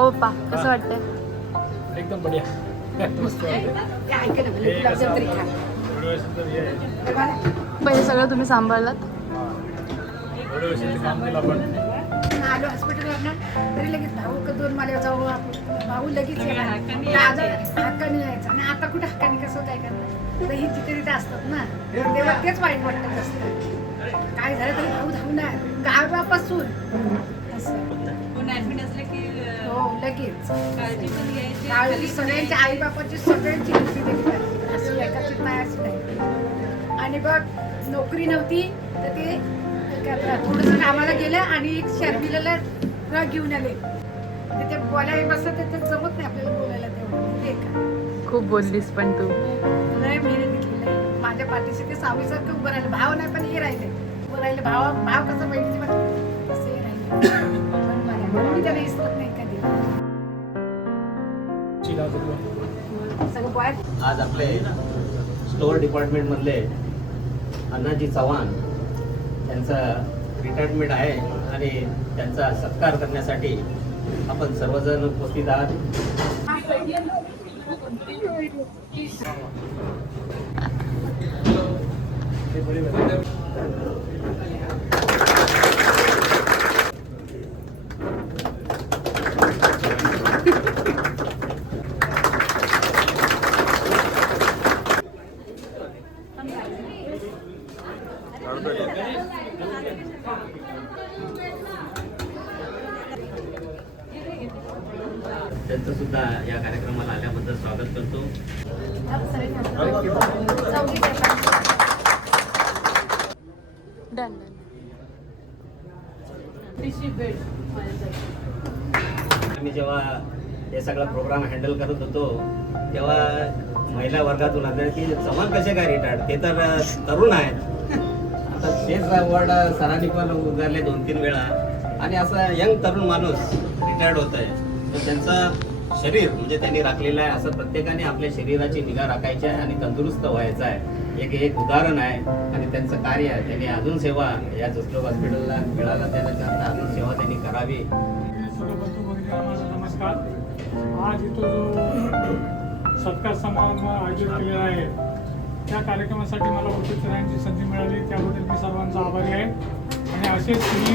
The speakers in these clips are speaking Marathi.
ओपा कसं वाटतंय? एकदम बढिया. मस्त पहिले सगळं तुम्ही सांभाळलात? काम केलं आपण. आलो हॉस्पिटलवरनं तरी लगेच भाऊ का 2 माले जाऊ भाऊ लगेच हक्काने यायचं आणि आता कुठे हक्काने कसं काय करणार तर ही तिथे तिथे असतात ना तेव्हा तेच वाईट वाटत असतं काय झालं तरी भाऊ धावून गावापासून असं हो लगेच काळजी सगळ्यांच्या आई बापाची सगळ्यांची काळजी दिली पाहिजे अशी एकाची नाही अशी नाही आणि बघ नोकरी नव्हती तर ते थोडंसं कामाला गेलं आणि एक शर्मिलाला घेऊन आले ते बोलायला बसलं तर जमत नाही आपल्याला बोलायला तेवढं ते का खूप बोललीस पण तू. लय मेहनत केली माझ्या पाठीशी ते सावलीसारखं उभं राहिलं भाव नाही पण हे राहिले उभं राहिले भाव कसं बहिणीची म्हटलं तसं हे राहिले पण मी त्याला विसरत नाही कधी सगळं बॉय. आज आपले स्टोअर डिपार्टमेंट मधले अण्णाजी चव्हाण त्यांचं रिटायरमेंट आहे आणि त्यांचा सत्कार करण्यासाठी आपण सर्वजण उपस्थित आहात. त्यांचं सुद्धा या कार्यक्रमाला आल्याबद्दल स्वागत करतो. डन. आम्ही जेव्हा हे सगळा प्रोग्राम हँडल करत होतो तेव्हा महिला वर्गातून आलं की चव्हाण कसे काय रिटायर्ड, ते तर तरुण आहेत. आता तेच वर्ड सरांनी पण उगारले 2-3 वेळा आणि असं यंग तरुण माणूस रिटायर्ड होत आहे तर त्यांचं शरीर म्हणजे त्यांनी राखलेलं आहे. असं प्रत्येकाने आपल्या शरीराची निगा राखायची आहे आणि तंदुरुस्त व्हायचं आहे. एक उदाहरण आहे आणि त्यांचं कार्य आहे. त्यांनी अजून सेवा या जसलोक हॉस्पिटलला मिळाला त्यानंतर अजून सेवा त्यांनी करावी. नमस्कार. आज इथं जो सत्कार समारंभ आयोजित केलेला आहे त्या कार्यक्रमासाठी मला उपस्थित राहण्याची संधी मिळाली त्याबद्दल मी सर्वांचा आभारी आहे. आणि असेच तुम्ही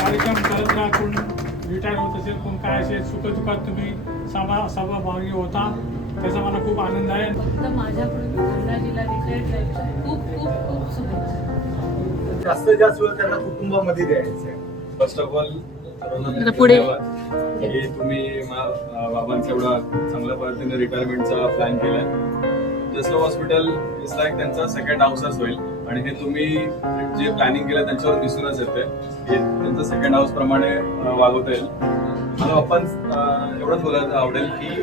कार्यक्रम करत राहा. कोण रिटायर होत असेल कोण काय असेल सुखदुःखात तुम्ही सहभागी होता त्याचा मला खूप आनंद आहे. फक्त माझ्याकडून अण्णाजीला रिटायर्ड लाईफच्या खूप खूप खूप शुभेच्छा. जास्तीत जास्त वेळ त्यांना कुटुंबामध्ये द्यायचे. फर्स्ट ऑफ ऑल पुढे की तुम्ही बाबांचा एवढा चांगल्या पद्धतीने रिटायरमेंटचा प्लॅन केलाय. जसलो हॉस्पिटल इज लाईक त्यांचा सेकंड हाऊसच होईल आणि हे तुम्ही जे प्लॅनिंग केलं त्यांच्यावर दिसूनच येते की त्यांचं सेकंड हाऊस प्रमाणे वागवता येईल. मला आपण एवढंच बोलायला आवडेल की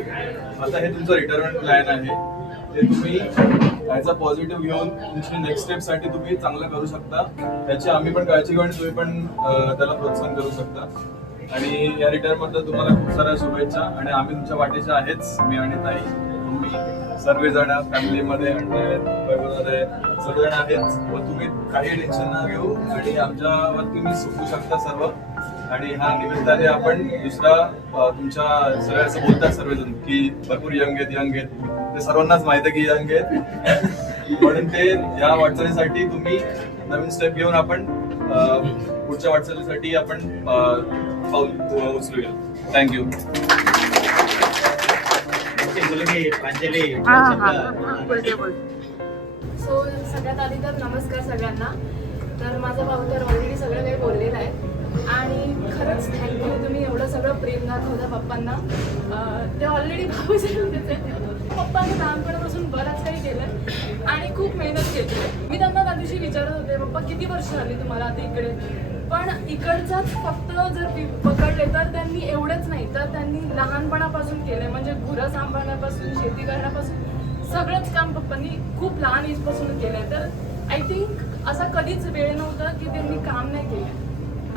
आता हे तुमचं रिटायरमेंट प्लॅन आहे ते तुम्ही याचा पॉझिटिव्ह घेऊन तुमची नेक्स्ट स्टेपसाठी तुम्ही चांगलं करू शकता. त्याची आम्ही पण काळजी घेऊन तुम्ही पण त्याला प्रोत्साहन करू शकता. आणि या रिटायरमेंटबद्दल तुम्हाला खूप साऱ्या शुभेच्छा आणि आम्ही तुमच्या वाटेच्या आहेच. मी आणि ताई तुम्ही सर्वजण फॅमिलीमध्ये सर्वजण आहेच व तुम्ही काही टेन्शन न घेऊ आणि आमच्यावर तुम्ही सुटू शकता सर्व. आणि ह्या निमित्ताने आपण दुसरा तुमच्या सगळ्या असं बोलतात सर्वजण की भरपूर यंग आहेत ते सर्वांनाच माहिती आहे की यंग आहेत म्हणून ते या वाटचालीसाठी तुम्ही नवीन स्टेप घेऊन आपण पुढच्या वाटचालीसाठी आपण पाऊल उचलूया. थँक्यू. सो सगळ्यात आधी तर नमस्कार सगळ्यांना. तर माझा भाऊ तर ऑलरेडी सगळं काही बोललेलं आहे आणि खरंच थँक्यू तुम्ही एवढं सगळं प्रेम दाखवता पप्पांना. ते ऑलरेडी भाऊ त्याचे पप्पांनी लहानपणापासून बरंच काही केलं आणि खूप मेहनत केली. मी त्यांना त्या दिवशी विचारत होते पप्पा किती वर्ष झाली तुम्हाला आता इकडे, पण इकडचाच फक्त जर पकडले तर त्यांनी एवढंच नाही तर त्यांनी लहानपणापासून केलंय. म्हणजे गुरं सांभाळण्यापासून शेती करण्यापासून सगळंच काम पप्पांनी खूप लहान एजपासून केलंय. तर आय थिंक असा कधीच वेळ नव्हता की त्यांनी काम नाही केलं.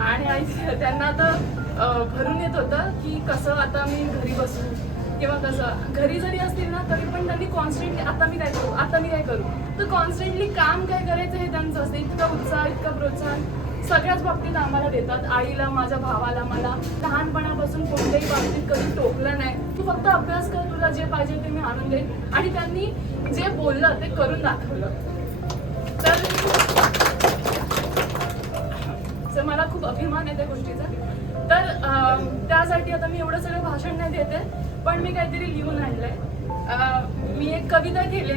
आणि त्यांना आता भरून येत होतं की कसं आता मी घरी बसू किंवा कसं घरी जरी असतील ना तरी पण त्यांनी कॉन्स्टंटली आता मी काय करू तर कॉन्स्टंटली काम काय करायचं हे त्यांचं असतं. इतका उत्साह इतका प्रोत्साहन सगळ्याच बाबतीत आम्हाला देतात. आईला, माझ्या भावाला, मला लहानपणापासून कोणत्याही बाबतीत कधी टोकलं नाही. तू फक्त अभ्यास कर, तुला जे पाहिजे ते मी आणून देईन. आणि त्यांनी जे बोललं ते करून दाखवलं. तर मला खूप अभिमान आहे त्या गोष्टीचा. तर त्यासाठी आता मी एवढं सगळं भाषण नाही देते, पण मी काहीतरी लिहून आणलंय. मी एक कविता केली.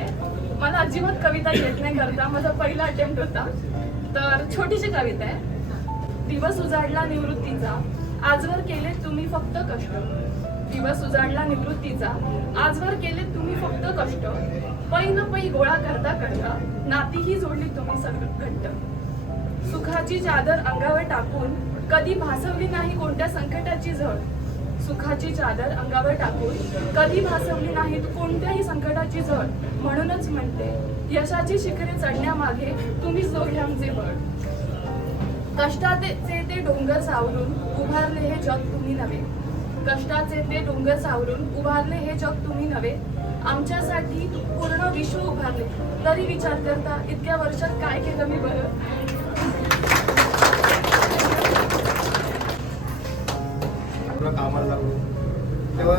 मला अजिबात कविता येत नाही करता, माझा पहिला अटेम्प्ट होता. तर छोटीशी कविता आहे. दिवस उजाडला निवृत्तीचा, आजवर केले तुम्ही फक्त कष्ट. दिवस उजाडला निवृत्तीचा, आजवर केले तुम्ही फक्त कष्ट. पै न पै गोळा करता करता, नातीही जोडली तुम्ही सगळं घट्ट. सुखाची चादर अंगावर टाकून कधी भासवली नाही कोणत्या संकटाची झळ. सुखाची चादर अंगावर टाकून कधी भासवली नाही कोणत्याही संकटाची झळ. म्हणूनच म्हणते, यशाची शिखरे चढण्यामागे तुम्हीच दोघे आमचे बळ. कष्टाचे ते डोंगर सावरून उभारले हे जग तुम्ही नव्हे. कष्टाचे ते डोंगर सावरून उभारले हे जग तुम्ही नव्हे. आमच्यासाठी पूर्ण विश्व उभारले, तरी विचार करता इतक्या वर्षात काय केलं मी बरं. कामाला लागलो तेव्हा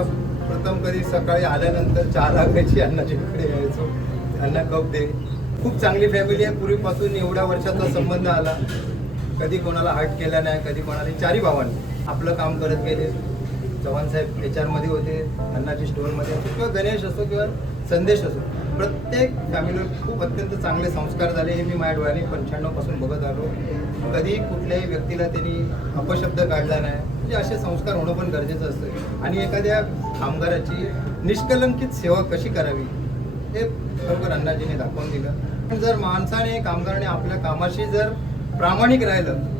प्रथम कधी सकाळी आल्यानंतर चहा लागायची, अण्णाजीकडे यायचो, अण्णा कप दे. खूप चांगली फॅमिली आहे. पूर्वीपासून एवढ्या वर्षाचा संबंध आला. कधी कोणाला हट केला नाही, कधी कोणाला. चारी भावांनी आपलं काम करत गेले. चव्हाण साहेब HR मध्ये होते, अण्णाजी स्टोअरमध्ये असो, किंवा गणेश असो किंवा संदेश असो, प्रत्येक फॅमिलीवर खूप अत्यंत चांगले संस्कार झाले. हे मी माझ्या डोळ्यांनी 95 पासून बघत आलो. कधी कुठल्याही व्यक्तीला त्यांनी अपशब्द काढला नाही. म्हणजे असे संस्कार होणं पण गरजेचं असतं. आणि एखाद्या कामगाराची निष्कलंकित सेवा कशी करावी हे खरोखर अण्णाजीने दाखवून दिलं. पण जर माणसाने, कामगाराने आपल्या कामाशी जर प्रामाणिक राहिलं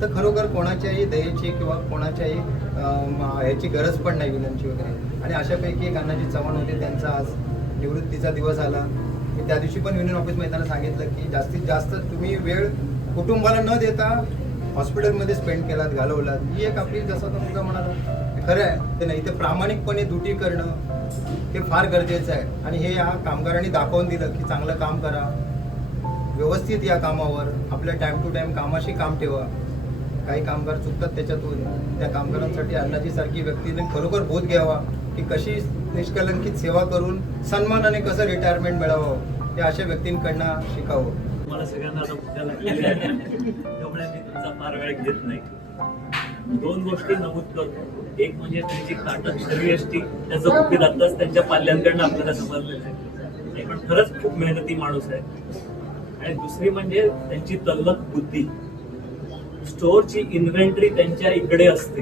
तर खरोखर कोणाच्याही दयेची किंवा कोणाच्याही ह्याची गरज पण नाही, विलनची वगैरे. आणि अशापैकी एक अण्णाजी चव्हाण होते, त्यांचा आज निवृत्तीचा दिवस आला. मी त्या दिवशी पण युनियन ऑफिसमध्ये त्यांना सांगितलं की जास्तीत जास्त तुम्ही वेळ कुटुंबाला न देता हॉस्पिटलमध्ये स्पेंड केलात, घालवलात. ही एक आपली, जसं तो मुलगा म्हणाला, खरं आहे ते नाही. ते प्रामाणिकपणे ड्युटी करणं हे फार गरजेचं आहे. आणि हे या कामगारांनी दाखवून दिलं की चांगलं काम करा, व्यवस्थित या कामावर, आपल्या टाइम टू टाइम कामाशी काम ठेवा. काही कामगार चुकतात त्याच्यातून. त्या कामगारांसाठी अण्णाजीसारखी व्यक्तीने खरोखर बोध घ्यावा की कशी निष्कलंकित सेवा करून सन्मानाने कसं रिटायरमेंट मिळावं, हे अशा व्यक्तींकडनं शिकावं. मला सगळ्यांना आता भुक्या लागलेल्या आहेत, त्यामुळे मी तुमचा फार वेळ घेत नाही. 2 गोष्टी नमूद करतो. एक म्हणजे त्यांची काटक शरीरयष्टी, त्याचं भुके जातच त्यांच्या पाल्यांकडनं आपल्याला समजलेलं आहे. ते पण खरंच खूप मेहनती माणूस आहे. आणि दुसरी म्हणजे त्यांची तल्लख बुद्धी. स्टोअरची इन्व्हेंटरी त्यांच्या इकडे असते,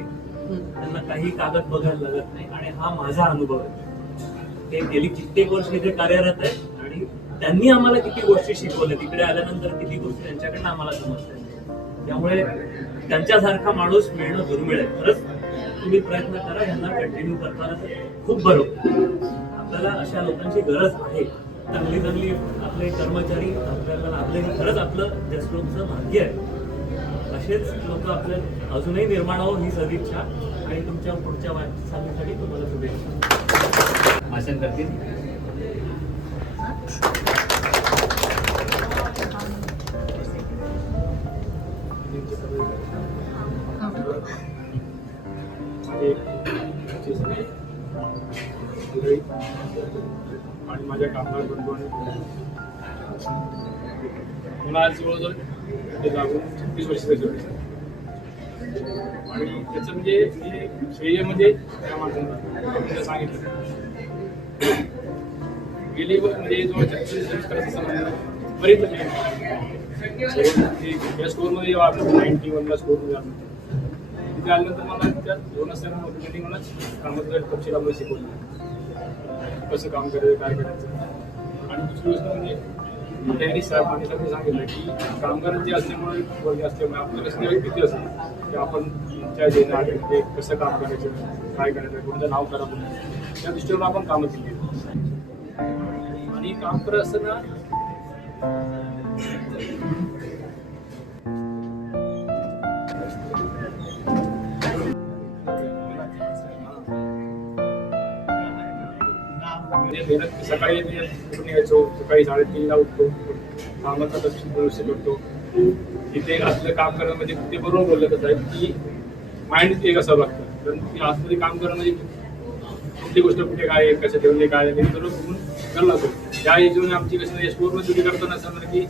त्यांना काही कागद बघायला लागत नाही. आणि हा माझा अनुभव आहे. ते गेली कित्येक वर्ष इथे कार्यरत आहे आणि त्यांनी आम्हाला किती गोष्टी शिकवल्या. तिकडे आल्यानंतर किती गोष्टी त्यांच्याकडनं आम्हाला समजल्या. त्यामुळे त्यांच्यासारखा माणूस मिळणं दुर्मिळ आहे. खरंच तुम्ही प्रयत्न करा, यांना कंटिन्यू करताना खूप बरं. आपल्याला अशा लोकांची गरज आहे. चांगली चांगली आपले कर्मचारी आपल्याला लाभले, खरंच आपलं जसलोकचं भाग्य आहे. असेच लोक आपल्या अजूनही निर्माण हो ही सदिच्छा. आणि तुमच्या पुढच्या वाटचालीसाठी तुम्हाला शुभेच्छा. भाषण करतील. आणि माझ्या कामगार बंधूंनी मला आज जवळजवळ ते लागून 36 वर्ष झाली. आणि त्याचं म्हणजे हे श्रेय म्हणजे त्या माणसांना आपल्याला सांगितलं गेली म्हणजे जवळ 36 वर्ष करायचं संबंध बरेच या स्टोअरमध्ये जेव्हा आपलं 91ला स्टोअरमध्ये आलं तिथे आल्यानंतर मला त्या 2 असताना मला कामाचं तपशील आम्हाला शिकवलं कसं काम करायचं, काय करायचं. आणि दुसरी गोष्ट म्हणजे त्यांनी साहेबांनी सांगितलं की कामगारांची असल्यामुळे वर्ग असल्यामुळे आपल्याला कसं भीती असते की आपण त्या देणार ते कसं काम करायचं, काय करायचं, कोणतं नाव करा म्हणून त्या दृष्टीवर आपण कामं केली. आणि काम करत असताना मेहनत सकाळी यायचो, सकाळी 3:30ला उठतो, कामाचा तपशील व्यवस्थित करतो, इथे असलं काम करणं म्हणजे ते बरोबर बोललं कसं आहे की माइंड एक असावं लागतं. कारण की आतमध्ये काम करणं म्हणजे कुठली गोष्ट कुठे काय आहे, कसं ठेवले काय आहे, हे सर्व बघून करावं लागतं. त्या हिशोबाने आमची कसं या स्पोर्टमध्ये ड्युटी करताना असं म्हणजे की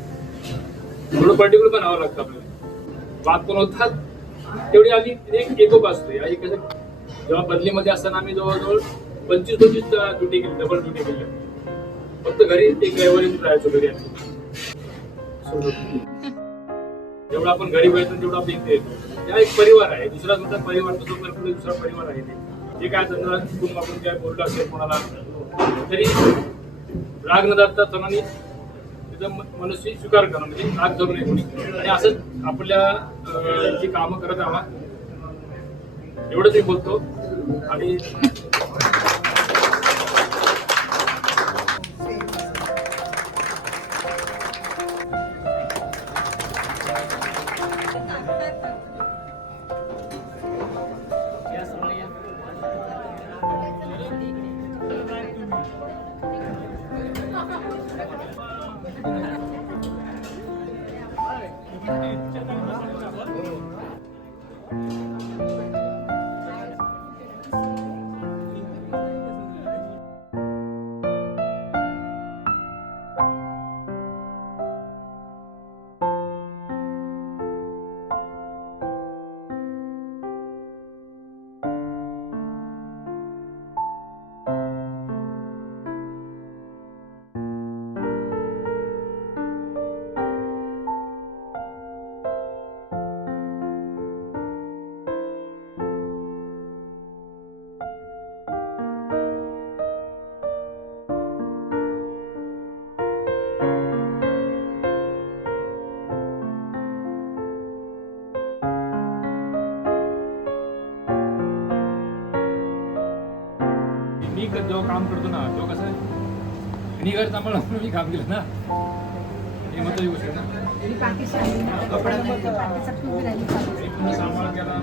थोडं पर्टिक्युलर पण व्हावं लागतं आपल्याला. वाद पण होतात तेवढी आधी एक एकोप असते. आणि कसं जेव्हा बदलीमध्ये असताना आम्ही जवळजवळ 25-25 ड्युटी केली, डबल ड्युटी केली. फक्त घरी एक रविवारी राहायचो घरी आम्ही. जेवढा आपण घरी पाहिजे तेवढा आपण इथे येतो. त्या एक परिवार आहे, दुसरा तुमचा परिवार तो पुढे दुसरा परिवार आहे. जे काय चंद्रा चुकून आपण काय बोललो असेल कोणाला तरी राग न धरता तरुणांनी तिथं मनुष्य स्वीकार करणं म्हणजे राग धरू नये कोणी. आणि असंच आपल्या जी कामं करत आहात एवढंच मी बोलतो. आणि मी जेव्हा काम करतो ना तेव्हा कसं मी घर सांभाळून मी काम केलं ना हे महत्वाची गोष्ट आहे ना. सांभाळ केला.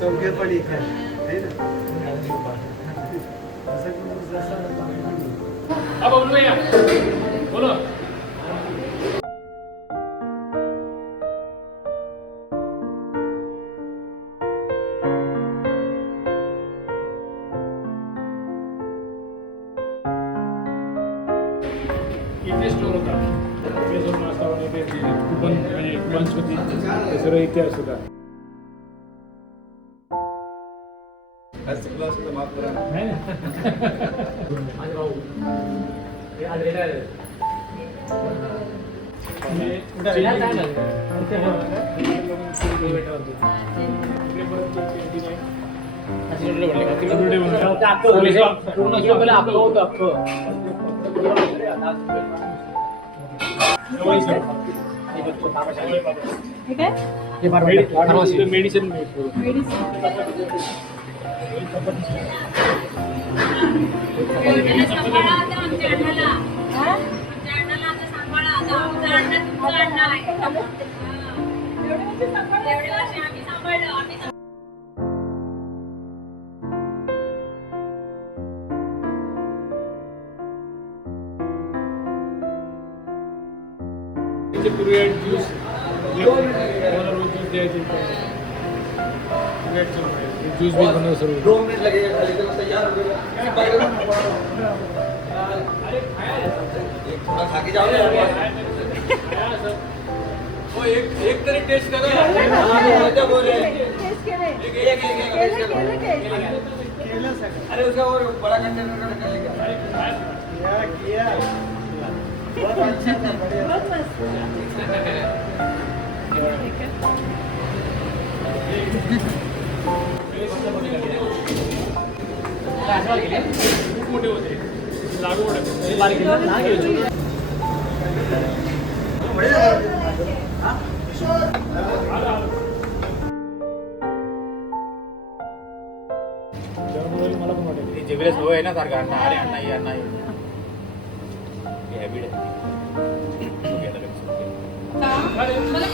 चौकेपणी बोलो. इथे स्टोर होता नाश्ता वगैरे कुपन म्हणजे लंच होती ते सर्व इथे असत होता. मेडिसिन त्यांचे पूर्वी ज्यूस मला रोज ज्यूस द्यायचे ज्यूस बी बनव सर्व एक तरी टेस्ट करा अरे उसका और बड़ा कंटेनर का किया बहुत अच्छा था बढ़िया खूप मोठे होते लागवड मला पण वाटेल जेवढे सवय आहे ना सारखं अण्णा अरे अण्णा ये अण्णा ये हॅबिट आहे मला